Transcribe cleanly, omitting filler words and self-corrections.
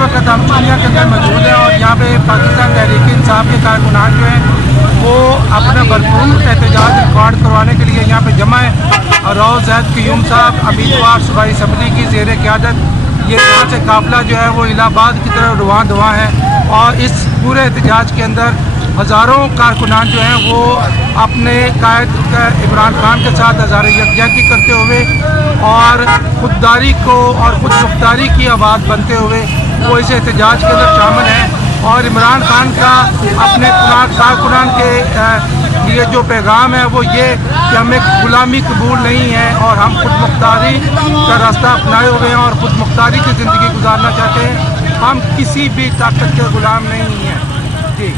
वक्त हम दुनिया के अंदर मौजूद हैं और यहाँ पे पाकिस्तान तहरीक इंसाफ के कारकुनान जो हैं वो अपना भरपूर एहतजाज रिकॉर्ड करवाने के लिए यहाँ पे जमा है। रऊफ ज़ैद क़य्यूम साहब उम्मीदवार सूबाई असम्बली की ज़ेर क़यादत ये यहाँ से काफ़िला जो है वो इलाहाबाद की तरफ रवां है और इस पूरे एहतजाज के अंदर हज़ारों कारकुनान जो हैं वो अपने कायद इमरान खान के साथ हज़ार यकजहती करते हुए और खुददारी को और खुद मुख्तारी की आवाज़ बनते हुए वो इस एहतजाज के अंदर शामिल हैं। और इमरान खान का अपने कारकुनान के लिए जो पैगाम है वो ये कि हमें ग़ुलामी कबूल नहीं है और हम खुद मुख्तारी का रास्ता अपनाए हुए हैं और खुद मुख्तारी की ज़िंदगी गुजारना चाहते हैं। हम किसी भी ताकत के ग़ुलाम नहीं हैं। जी